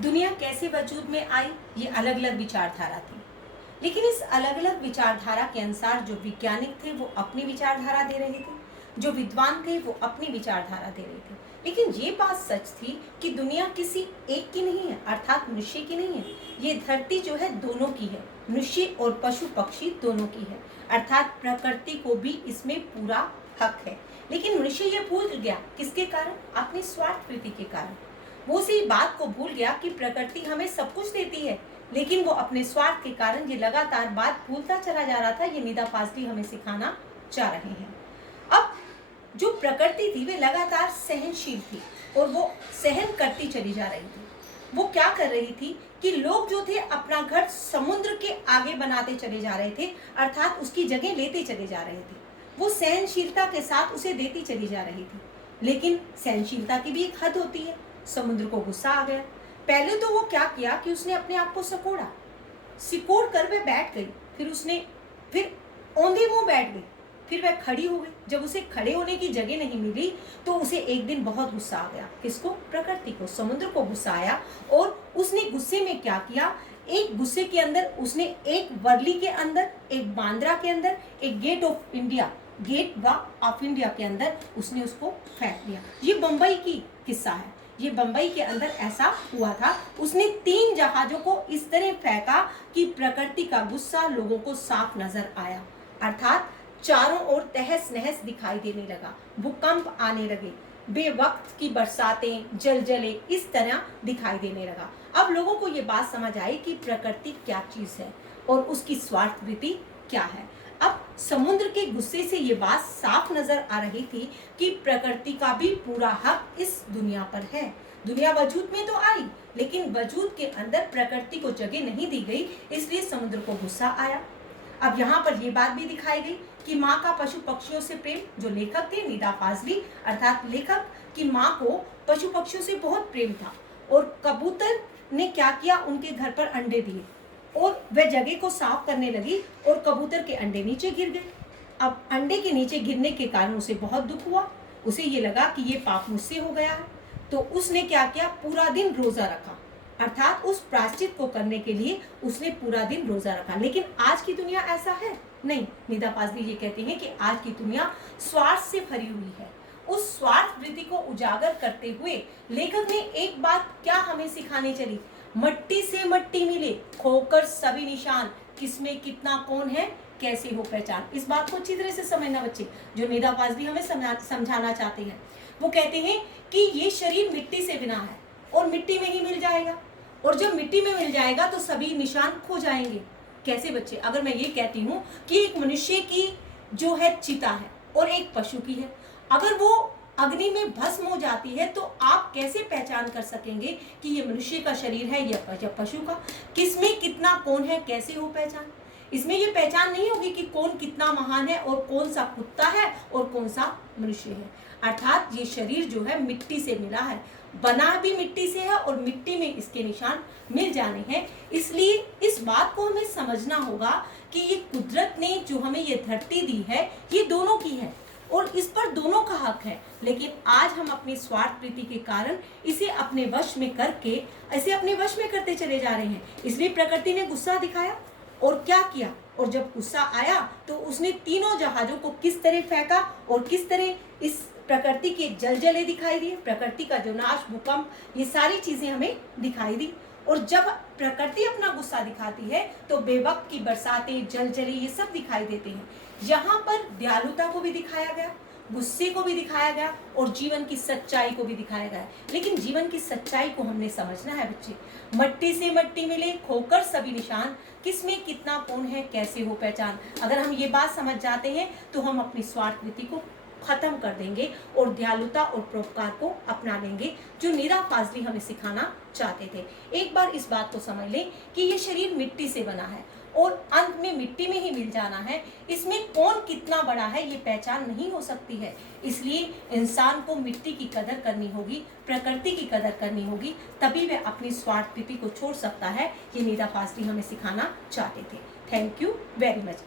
दुनिया कैसे वजूद में आई, ये अलग अलग विचारधारा थी। लेकिन इस अलग अलग विचारधारा के अनुसार जो वैज्ञानिक थे वो अपनी विचारधारा दे रहे थे, जो विद्वान थे वो अपनी विचारधारा दे रहे थे। लेकिन ये बात सच थी कि दुनिया किसी एक की नहीं है, अर्थात मनुष्य की नहीं है। ये धरती जो है दोनों की है, मनुष्य और पशु पक्षी दोनों की है, अर्थात प्रकृति को भी इसमें पूरा हक है। लेकिन मनुष्य ये भूल गया, किसके कारण? अपनी स्वार्थ वृत्ति के कारण। वो उसी बात को भूल गया कि प्रकृति हमें सब कुछ देती है, लेकिन वो अपने स्वार्थ के कारण ये लगातार बात भूलता चला जा रहा था। ये निदा फाजली हमें सिखाना चाह रहे हैं। अब जो प्रकृति थी वे लगातार सहनशील थी और वो सहन करती चली जा रही थी। वो क्या कर रही थी कि लोग जो थे अपना घर समुद्र के आगे बनाते चले जा रहे थे, अर्थात उसकी जगह लेते चले जा रहे थे। वो सहनशीलता के साथ उसे देती चली जा रही थी, लेकिन सहनशीलता की भी एक हद होती है। समुद्र को गुस्सा आ गया। पहले तो वो क्या किया कि उसने अपने आप को सिकोड़ कर वह बैठ गई, फिर औंधे मुंह बैठ गई, फिर वह खड़ी हो गई। जब उसे खड़े होने की जगह नहीं मिली तो उसे एक दिन बहुत गुस्सा आ गया। किसको? प्रकृति को, समुद्र को गुस्सा आया। और उसने गुस्से में क्या किया, एक गुस्से के अंदर उसने एक वर्ली के अंदर, एक बांद्रा के अंदर, एक गेट ऑफ इंडिया के अंदर उसने उसको फेंक दिया। ये बंबई की किस्सा है। ये बंबई के अंदर ऐसा हुआ था। उसने 3 जहाजों को इस तरह फेंका कि प्रकृति का गुस्सा लोगों को साफ नजर आया, अर्थात चारों ओर तहस नहस दिखाई देने लगा, भूकंप आने लगे, बेवक्त की बरसातें, जलजले इस तरह दिखाई देने लगा। अब लोगों को ये बात समझ आई कि प्रकृति क्या चीज है और उसकी स्वार्थ वृत्ति क्या है। अब समुद्र के गुस्से से ये बात साफ नजर आ रही थी कि प्रकृति का भी पूरा हक इस दुनिया पर है। दुनिया वजूद में तो आई, लेकिन वजूद के अंदर प्रकृति को जगह नहीं दी गई, इसलिए समुद्र को गुस्सा आया। अब यहाँ पर ये बात भी दिखाई गई कि माँ का पशु पक्षियों से प्रेम, जो लेखक थे निदा फाजली, अर्थात लेखक की माँ को पशु पक्षियों से बहुत प्रेम था। और कबूतर ने क्या किया, उनके घर पर अंडे दिए और वह जगह को साफ करने लगी और कबूतर के अंडे नीचे गिर गए। अब अंडे के नीचे गिरने के कारण उसे बहुत दुख हुआ। उसे ये लगा कि ये पाप मुझसे हो गया है, तो उसने क्या किया, पूरा दिन रोजा रखा, अर्थात उस प्रायश्चित को करने के लिए उसने पूरा दिन रोजा रखा। लेकिन आज की दुनिया ऐसा है नहीं। निदा फाजली ये कहते हैं कि आज की दुनिया स्वार्थ से भरी हुई है। उस स्वार्थ वृत्ति को उजागर करते हुए लेखक ने एक बात क्या हमें सिखाने चली, मट्टी से मट्टी मिले, खोकर सभी निशान, किसमें कितना कौन है, कैसे हो पहचान। इस बात को अच्छी तरह से समझना बच्चे, जो निदा फाजली हमें समझाना चाहते हैं। वो कहते हैं कि ये शरीर मिट्टी से बना है और मिट्टी में ही मिल जाएगा, और जब मिट्टी में मिल जाएगा तो सभी निशान खो जाएंगे। कैसे बच्चे? अगर मैं ये कहती हूँ कि एक मनुष्य की जो है चिता है और एक पशु की है, अगर वो अग्नि में भस्म हो जाती है तो आप कैसे पहचान कर सकेंगे कि ये मनुष्य का शरीर है या पशु का? किसमें कितना कौन है, कैसे हो पहचान? इसमें ये पहचान नहीं होगी कि कौन कितना महान है और कौन सा कुत्ता है और कौन सा मनुष्य है। अर्थात ये शरीर जो है मिट्टी से मिला है, बना भी मिट्टी से है और मिट्टी में इसके निशान मिल जाने हैं। इसलिए इस बात को हमें समझना होगा कि ये कुदरत ने जो हमें ये धरती दी है ये दोनों की है और इस पर दोनों का हक है। लेकिन आज हम अपनी स्वार्थ प्रीति के कारण इसे अपने वश में करते चले जा रहे हैं। इसलिए प्रकृति ने गुस्सा दिखाया और क्या किया, और जब गुस्सा आया तो उसने 3 जहाजों को किस तरह फेंका और किस तरह इस प्रकृति के जलजले दिखाई दिए, प्रकृति का जो नाश, भूकंप, ये सारी चीजें हमें दिखाई दी। और जब प्रकृति अपना गुस्सा दिखाती है तो बेवक्त की बरसातें, जलजले ये सब दिखाई देते हैं। यहाँ पर दयालुता को भी दिखाया गया, गुस्से को भी दिखाया गया और जीवन की सच्चाई को भी दिखाया गया। लेकिन जीवन की सच्चाई को हमने समझना है बच्चे। मट्टी से मट्टी मिले, खोकर सभी निशान, किसमें कितना कौन है, कैसे हो पहचान। अगर हम ये बात समझ जाते हैं तो हम अपनी स्वार्थ वृत्ति को खत्म कर देंगे और दयालुता और परोपकार को अपना लेंगे, जो निदा फाजली हमें सिखाना चाहते थे। एक बार इस बात को समझ लें कि ये शरीर मिट्टी से बना है और अंत में मिट्टी में ही मिल जाना है। इसमें कौन कितना बड़ा है ये पहचान नहीं हो सकती है। इसलिए इंसान को मिट्टी की कदर करनी होगी, प्रकृति की कदर करनी होगी, तभी वह अपनी स्वार्थ वृत्ति को छोड़ सकता है। ये निदा फाजली हमें सिखाना चाहते थे। Thank you very much.